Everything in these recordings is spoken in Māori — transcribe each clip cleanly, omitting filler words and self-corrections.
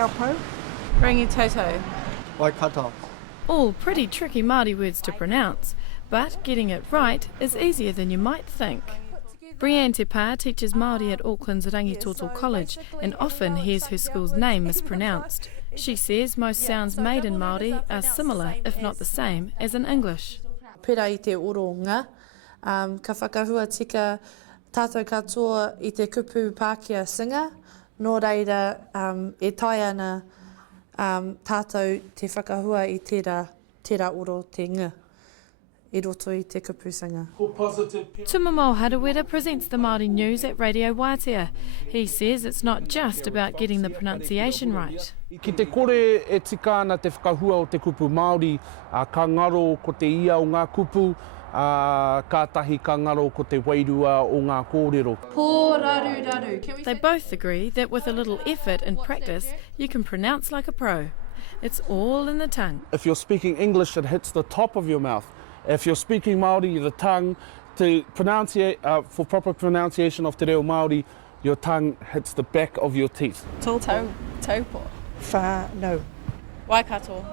Taupo. Rangitoto. Waikato. All pretty tricky Māori words to pronounce, but getting it right is easier than you might think. Brianne Te Pā teaches Māori at Auckland's Rangitoto College and often hears her school's name mispronounced. She says most sounds made in Māori are similar, if not the same, as in English. Pera I te oronga, ka whakahua tika tātou katoa I te kupu Pākehā singa, nō reira e tai ana tātou te whakahua I tērā oro te ngā, I roto I te kupu singa. Tumamo Harawira presents the Māori news at Radio Whaea. He says it's not just about getting the pronunciation right. Ki te kore e tika ana te whakahua o te kupu Māori, ka ngaro ko te ia o ngā kupu, ka tahi ka ngaro ko te wairua o ngā kōrero. They both agree that with a little effort and practice, you can pronounce like a pro. It's all in the tongue. If you're speaking English, it hits the top of your mouth. If you're speaking Māori, the tongue, for proper pronunciation of te reo Māori, your tongue hits the back of your teeth. Taupo. Whānau. Waikato.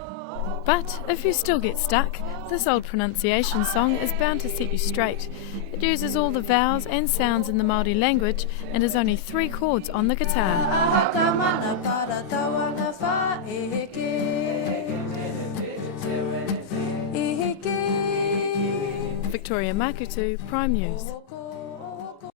But if you still get stuck, this old pronunciation song is bound to set you straight. It uses all the vowels and sounds in the Māori language and is only 3 chords on the guitar. Victoria Makutu, Prime News.